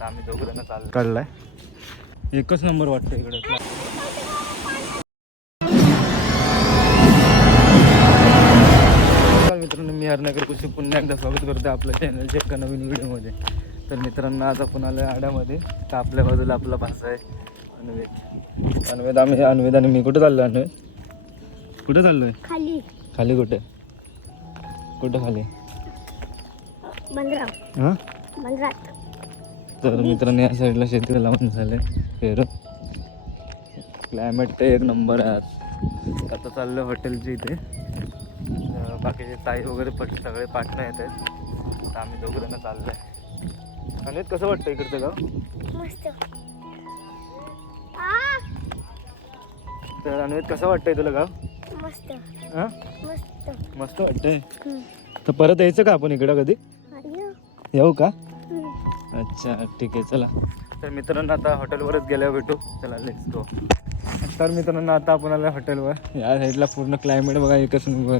तर आम्ही दोघं जण काढलाय. एकच नंबर वाटतं इकडे. मित्रांनो, मी हरनगर कृषी पुन्हा एकदा स्वागत करतो आपल्या चॅनलच्या एका नवीन व्हिडिओमध्ये. तर मित्रांनो, आज आपण आलो आहे आड्यामध्ये. तर आपल्या बाजूला आपला भाषा आहे अन्वेद आणि मी. कुठं चाललो अन्वेद? कुठं चाललो आहे? खाली. खाली कुठे? कुठं खाली? हां. तर मित्रांनो, या साईडला शेतीला लावून झालं आहे पेरू. क्लायमेट तर एक नंबर आहे आज. आता चाललं हॉटेलच्या इथे. बाकीचे ताई वगैरे सगळे पाठणं येत आहेत. तर आम्ही दोघं जण चाललो आहे. अन्वेद, कसं वाटतं इकडचं गाव? मस्त. तर अन्वेद, कसं वाटतंय तुला गाव? मस्त. हां, मस्त. मस्त वाटतंय. तर परत यायचं का आपण इकडं कधी? येऊ का? अच्छा, ठीक आहे, चला. तर मित्रांनो, आता हॉटेलवरच गेल्यावर भेटू. चला, लेट्स गो. तर मित्रांनो, आता आपण आलो हॉटेलवर. या साईडला पूर्ण क्लायमेट बघा एकच नंबर.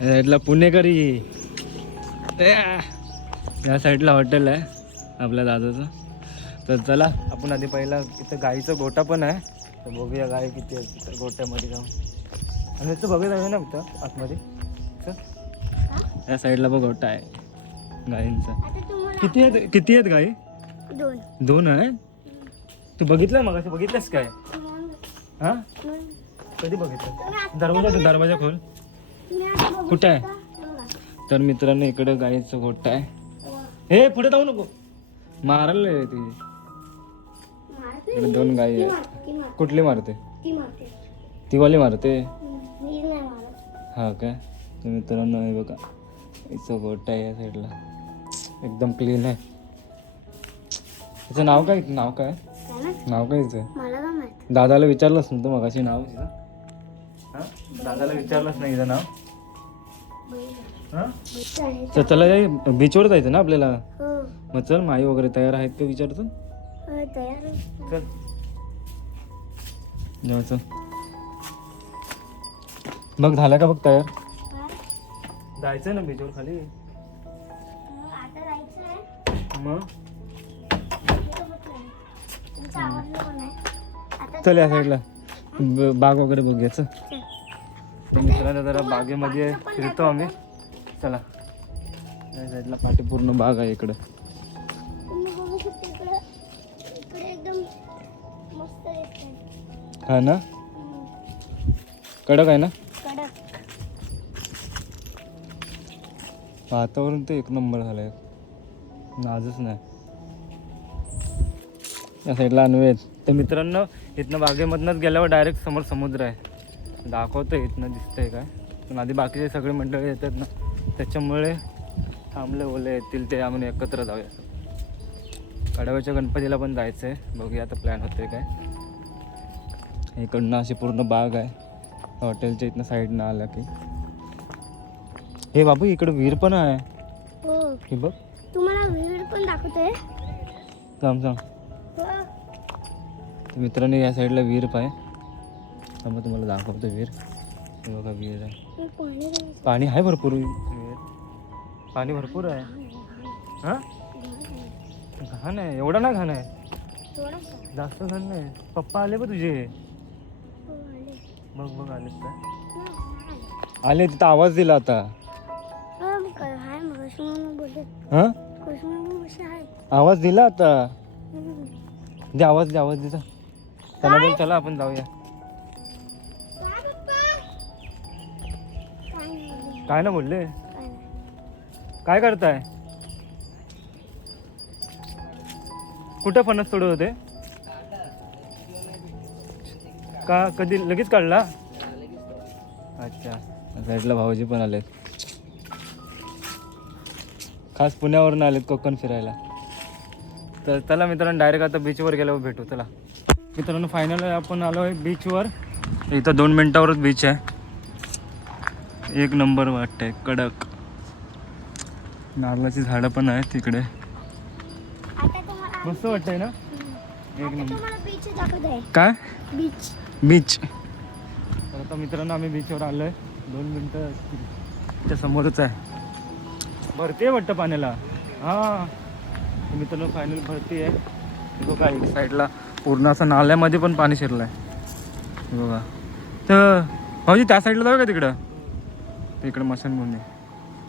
या साईडला पुणेकरी. या साईडला हॉटेल आहे आपल्या दादाचं. तर चला, आपण आधी पहिला इथं गाईचं गोठा पण आहे. तर बघूया गाय किती आहे तिथं गोठ्यामध्ये जाऊन. आणि इथं बघत आहे ना इथं आतमध्ये. या साईडला बघ गोठा आहे गायींचा. किती आहेत गाई? दोन आहे. तू बघितलं मग असं बघितलंस काय? हां, कधी बघितलं? दरवाजा खोल. कुठं आहे? तर मित्रांनो, इकडे गाईचं गोठा आहे. हे पुढे जाऊ नको, मारायला ती. इकडे दोन गाई आहेत. कुठली मारते? ती वाली मारते. हा काय? तर मित्रांनो, हे बघा गाईचं गोठा आहे या साईडला. एकदम क्लीन आहे. त्याचं नाव काय? नाव काय हिचं? दादाला विचारलंच नव्हतं मगाशी नाव तिचं? हां, दादाला विचारलंच नाही हिचं नाव. हां, तर चला, बीचवर जायचं ना आपल्याला. मग चल, माई वगैरे तयार आहेत का विचारतो. चल जाऊ, चल. बघ, झालं का बघ तयार? जायचं ना बीचवर खाली. मग चल, या साईडला बाग वगैरे बघूयाचं. तर मित्रांनो, जरा बागेमध्ये फिरतो आम्ही. चला, या साईडला पाठी पूर्ण बाग आहे इकडं. हा ना, कडक आहे ना वातावरण. तर एक नंबर झालंय, नाजच नाही. या साईडला अन्वेद. तर मित्रांनो, इथनं बागेमधनंच गेल्यावर डायरेक्ट समोर समुद्र आहे. दाखवतं इथनं दिसतंय काय. पण आधी बाकीचे सगळे मंडळी येतात ना, त्याच्यामुळे थांबले ओले येतील ते आम्ही एकत्र जाऊया. कडाव्याच्या गणपतीला पण जायचं आहे. बघूया आता प्लॅन होतोय काय. इकडनं अशी पूर्ण बाग आहे हॉटेलच्या इथनं साईडनं आला की. हे बाबू, इकडं विहीर पण आहे. हे बघ, तुम्हाला विहीर पण दाखवतोय. सांग. मित्रांनो, या साईडला विहीर आहे. मग तुम्हाला दाखवतो विहीर. हे बघा, विहीर आहे. पाणी आहे भरपूर. विहीर पाणी भरपूर आहे. हां, घाण आहे. एवढा ना घाण आहे, जास्त घाण नाही. पप्पा आले बघ तुझे. बघ आले काय? आले, तिथं आवाज दिला आता. हां, आवाज दिला आता. दे आवाज दे. चला बोल, चला आपण जाऊया. काय ना बोलले? काय करताय? कुठं फणस तोडत होते का? कधी लगेच काढला? अच्छा, साईडला भाऊजी पण आलेत. खास पुण्यावरून आलेत कोकण फिरायला. तर चला मित्रांनो, डायरेक्ट आता बीचवर गेल्यावर भेटू. चला मित्रांनो, फायनल आपण आलो आहे बीचवर. इथं 2 मिनिटावरच बीच आहे. एक नंबर वाटतंय, कडक. नारळाची झाडं पण आहेत तिकडे. मस्त वाटतंय ना, एक नंबर. काय बीच? तर आता मित्रांनो, आम्ही बीचवर आलो आहे. 2 मिनटं त्या समोरच आहे. भरते वाटतं पाण्याला. हां, मित्रांनो फायनल भरती आहे. हे बघा एक साईडला पूर्ण असं नाल्यामध्ये पण पाणी शिरलं आहे. हे बघा तर भाऊजी त्या साईडला जाऊ का तिकडं? तिकडं मशानभूमी.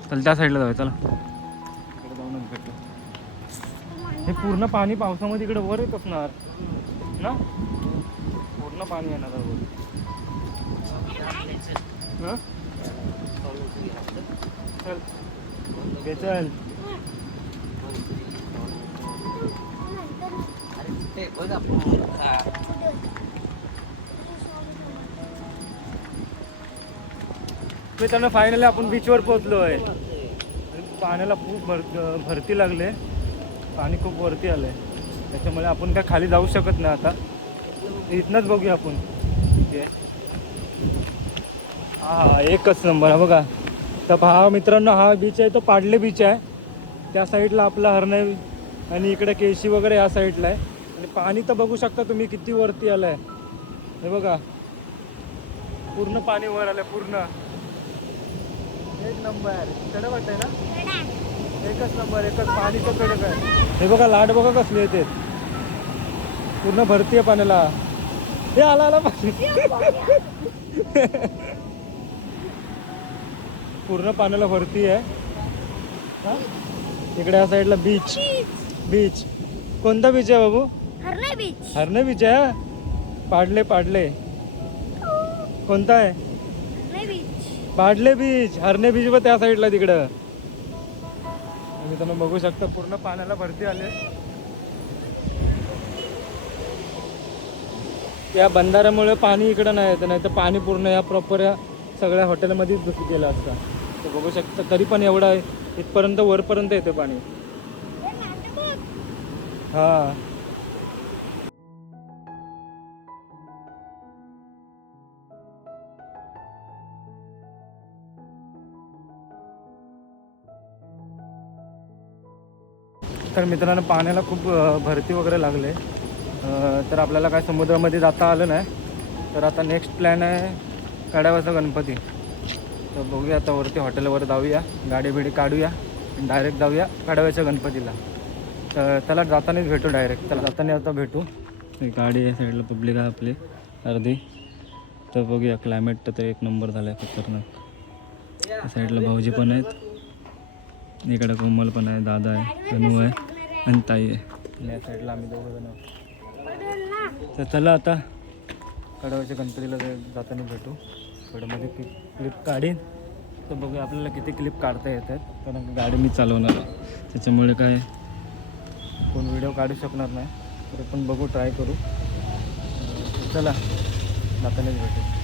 चल त्या साईडला जाऊया चला. तिकडे जाऊनच भेटू. हे पूर्ण पाणी पावसामध्ये इकडे वर येत असणार ना? पूर्ण पाणी येणार आहे वर. हं? चल घे चल. मित्रांनो फायनली आपण बीचवर पोहोचलो आहे. पाण्याला खूप भरती लागले. पाणी खूप वरती आलंय त्याच्यामुळे आपण काय खाली जाऊ शकत नाही आता. इथनंच बघूया आपण. ठीक आहे. हा एकच नंबर आहे बघा. तर हा मित्रांनो हा बीच आहे तो पाडले बीच आहे. त्या साईडला आपला हरणे आणि इकडे केशी वगैरे या साईडला आहे. आणि पाणी तर बघू शकता तुम्ही किती वरती आलंय. हे बघा पूर्ण पाणी वर आलंय पूर्ण. एक नंबर कडक वाटतंय ना. एकच नंबर एकच पाणीचं कडक आहे. हे बघा लाट बघा कसले येते पूर्ण भरती आहे पाण्याला. हे आला आला पाणी. पूर्ण पाण्याला भरती आहे. हा इकडे या साईडला बीच. बीच कोणता बीच आहे बाबू? हरणे बीच. हरणे बीच आहे. पाडले पाडले कोणता आहे? हरणे बीच. पाडले बीच. हरणे बीच व त्या साईडला तिकडं. तुम्ही बघू शकता पूर्ण पाण्याला भरती आले. या बंधाऱ्यामुळे पाणी इकडं नाही येतं. नाही तर पाणी पूर्ण या प्रॉपर या सगळ्या हॉटेलमध्येच घुसून गेलं असतं. तर बघू शकता तरी पण एवढं आहे इथपर्यंत वरपर्यंत येते पाणी. हा तर मित्रांनो पाण्याला खूप भरती वगैरे लागले. तर आपल्याला काय समुद्रामध्ये जाता आलं नाही. तर आता नेक्स्ट प्लॅन आहे कड्यावरचा गणपती. तर बघूया आता वरती हॉटेलवर जाऊया. गाडी बिडी काढूया आणि डायरेक्ट जाऊया कड्यावरच्या गणपतीला. तर त्याला जातानाच भेटू डायरेक्ट. त्याला जाताना आता भेटू. गाडी आहे साईडला पब्लिक आहे आपली अर्धी. तर बघूया क्लायमेट तर एक नंबर झाला आहे खतरनाक. त्या साईडला भाऊजी पण आहेत. इकडे कोमल पण आहे दादा आहे गणू आहे आणि ताई आहे. आणि या साईडला आम्ही दोघं जण आहोत. तर चला आता कड्यावरच्या गणपतीला जाताना भेटू. कड्यामध्ये क्लिप काढीन. तर बघूया आपल्याला किती क्लिप काढता येतात. कारण गाडी मी चालवणार आहे त्याच्यामुळे काय कोण व्हिडिओ काढू शकणार नाही. तरी पण बघू ट्राय करू. चला जातानाच भेटू.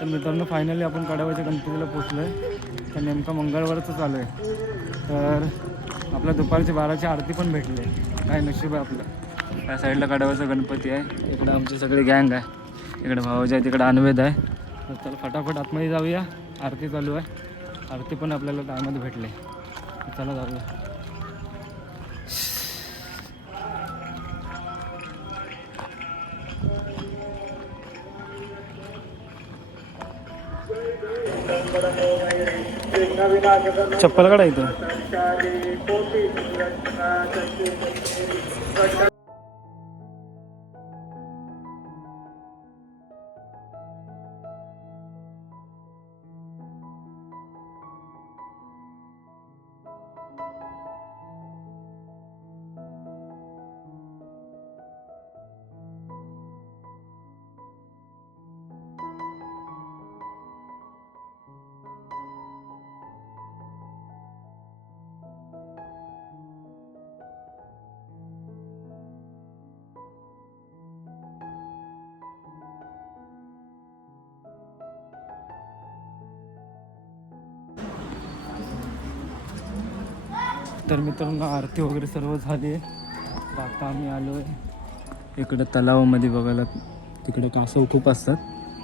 तर मित्रांनो फायनली आपण कड्यावरच्या गणपतीला पोचलो आहे. तर नेमका मंगळवारचं चालू आहे. तर आपल्या दुपारची 12ची आरती पण भेटली आहे. काय नशीब आहे आपलं. त्या साईडला कड्यावरचा गणपती आहे. इकडं आमची सगळी गँग आहे. इकडे भाऊजी आहे तिकडे अन्वेद आहे. तर चला फटाफट आतमध्ये जाऊया. आरती चालू आहे. आरती पण आपल्याला टायमध्ये भेटले. चला जाऊया. चप्पल काढा इथं. तर मित्रांनो आरती वगैरे सर्व झाली आहे. आता आम्ही आलो आहे इकडं तलावामध्ये बघायला. तिकडे कासव खूप असतात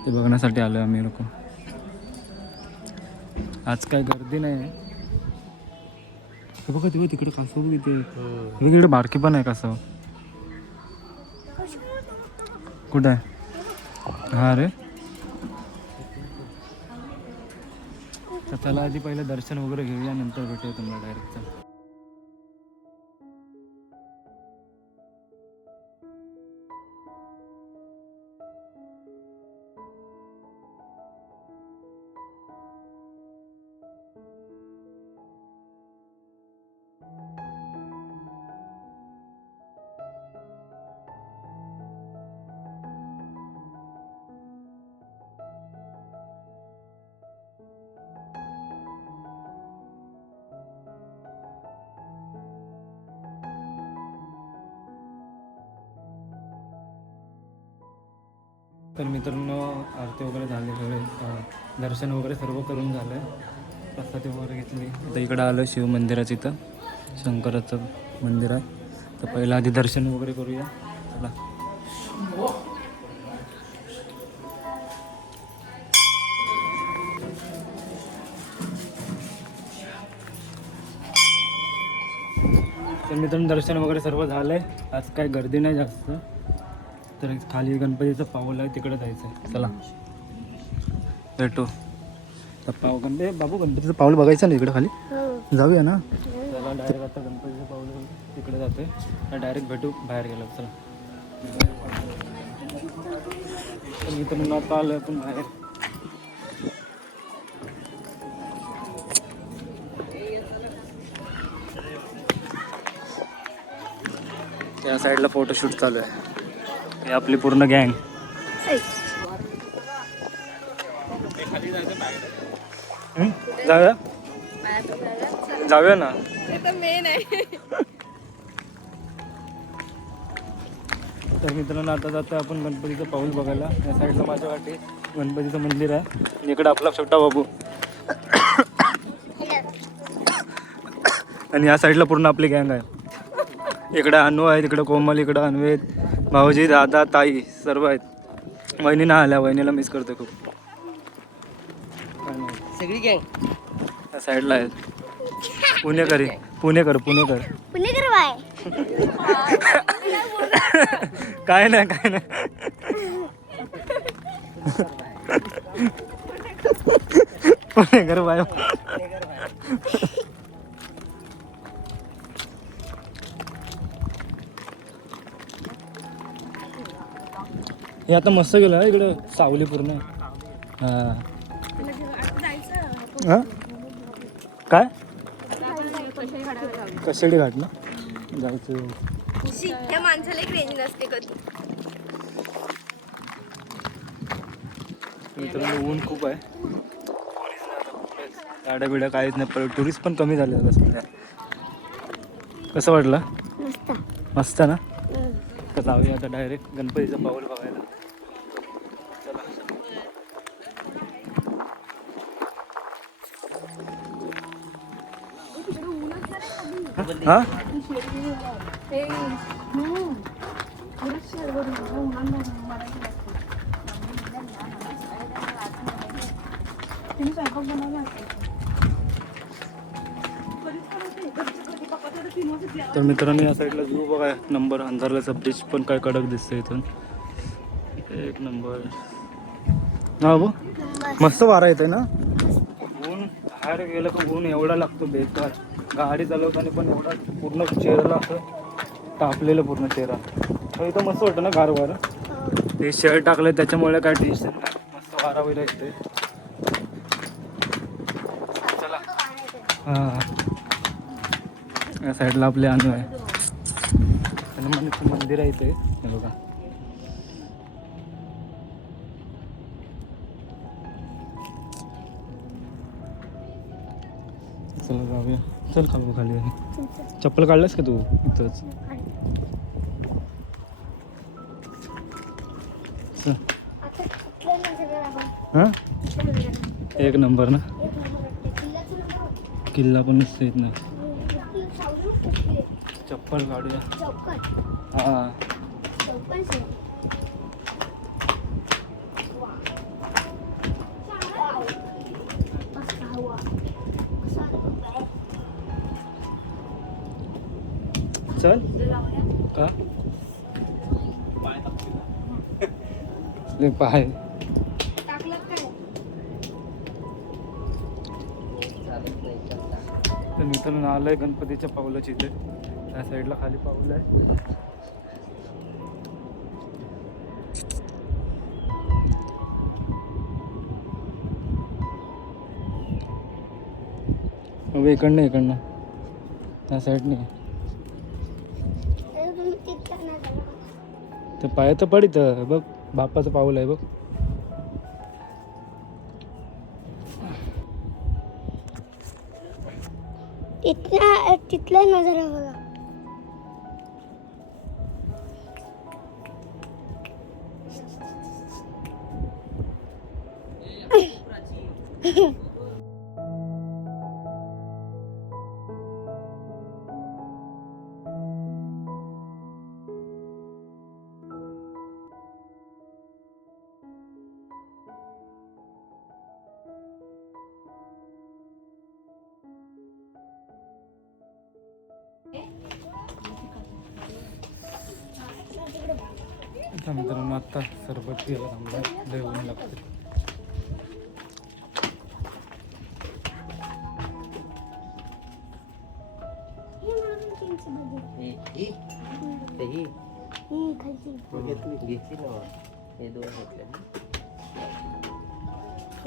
ते बघण्यासाठी आलो आहे आम्ही लोक. आज काय गर्दी नाही आहे. हे बघा तिकडे तिकडे कासव किती आहे. इकडे बारकी पण आहे कासव. कुठं आहे? हा रे. तर चला आधी पहिलं दर्शन वगैरे घेऊया नंतर भेटूया तुम्हाला डायरेक्ट. तर मित्रांनो आरती वगैरे झाले सगळे. दर्शन वगैरे सर्व करून झालं आहे. प्रसादी वगैरे घेतली. आता इकडं आलं शिव मंदिराचं. इथं शंकराचं मंदिर आहे. तर पहिलं आधी दर्शन वगैरे करूया. चला. तर मित्रांनो दर्शन वगैरे सर्व झालं आहे. आज काय गर्दी नाही जास्त. तर खाली गणपतीचं पाऊल आहे तिकडे जायचं आहे. चला भेटू. तर बाबू गणपतीचं पाऊल बघायचं ना इकडे खाली. जाऊया ना. चला डायरेक्ट आता गणपतीचं पाऊल तिकडे जातोय. डायरेक्ट भेटू बाहेर गेलो. चला. तर मित्रांनो आता आलो आपण बाहेर. त्या साईडला फोटोशूट चालू आहे. हे आपली पूर्ण गँग. जाऊया जाऊया ना. तर मित्रांनो आता जातो आपण गणपतीचं पाऊल बघायला. या साईडला माझ्या वाटे गणपतीचं मंदिर आहे. इकडं आपला छोटा बाबू आणि या साईडला पूर्ण आपली गँग आहे. इकडे अनु आहे, तिकडे कोमल, इकडं अन्वेत, भाऊजी, दादा, ताई सर्व आहेत. वहिनी ना आल्या. वहिनीला मिस करतो खूप. सगळी गँग त्या साईडला आहेत. पुणेकर पुणेकर बाय. काय नाही काय नाही. पुणेकर बाय. हे आता मस्त गेलं इकडं सावली पूर्ण. हां हां काय कशेडी घाट ना जायचं. त्या माणसाला एक रेंज नसते कधी. मित्रांनो ऊन खूप आहे. गाड्या बिड्या काहीच नाही. टुरिस्ट पण कमी झाले आता. कसं वाटलं? मस्त ना. तर जाऊया आता डायरेक्ट गणपतीचं पाऊल बघायला. हा तर मित्रांनो या साईडला व्ह्यू बघा. नंबर अंधारल्याचा ब्रिज पण काय कडक दिसतंय इथून. एक नंबर. हा बो मस्त वारा येतोय ना. ऊन बाहेर गेलं का ऊन एवढा लागतो बेकार. गाडी चालवताना पण एवढा पूर्ण चेहऱ्याला असं तापलेलं पूर्ण चेहरा. इथं मस्त वाटतं ना गार वारा. ते शर्ट टाकलं त्याच्यामुळे काय टेन्शन नाही. मस्त वारा वगैरे येते. चला. हां या साईडला आपले अनु आहे. हनुमानाचं मंदिर आहे इथे. हे बघा. चला जाऊया. चल खाऊ खाली. चप्पल काढलास का तू इथंच? हां एक नंबर ना. किल्ला पण नसतं येत ना. चप्पल काढूया. चौकट हा चौकट चल का ले पाय तर मित्रांनो आलंय गणपतीच्या पाऊलाची इथे. त्या साईडला खाली पाऊल आहे. इकडनं त्या साईडने तर पाय तर पडित बघ. बाप्पाचं पाऊल आहे बघ. तिथला नजारा बघा. आता मित्रांनो आत्ता सरबत पियाला थांबला. देऊन लागते.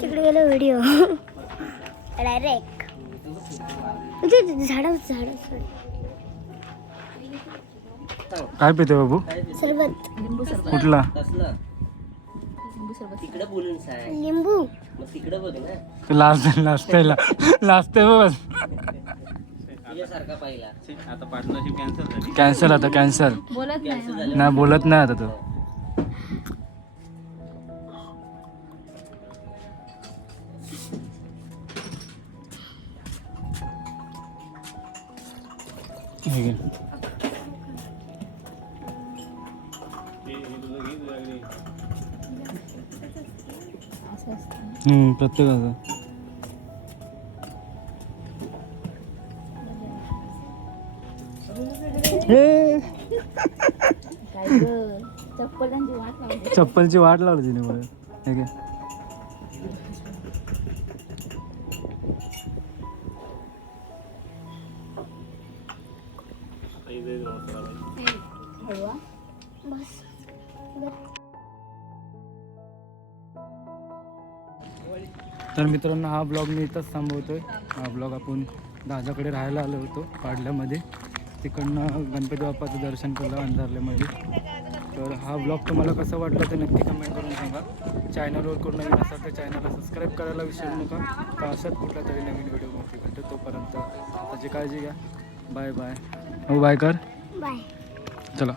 तिकडे गेलो व्हिडिओ डायरेक्ट झाड काय पिते बाबू? सरबत कुठला? लिंबू लाजते बघ. कॅन्सल आता कॅन्सल नाही बोलत नाही आता तो. हे घे. प्रत्येकाचं चप्पलची वाट लावली तिने मला. हे घे. तर मित्रांनो हा ब्लॉग मी इथंच थांबवतोय. हा ब्लॉग आपण दादाकडे राहायला आलो होतो पाडल्यामध्ये. तिकडनं गणपती बाप्पाचं दर्शन केलं अंधारल्यामध्ये. तर हा ब्लॉग तुम्हाला कसा वाटला ते नक्की कमेंट करून सांगा. चॅनलवर कोण नवीन असाल तर चॅनलला सबस्क्राईब करायला विसरू नका. तर अशाच कुठला तरी नवीन व्हिडिओ भेटतो. तोपर्यंत त्याची काळजी घ्या. Bye bye. हो बाय कर. बाय. चला.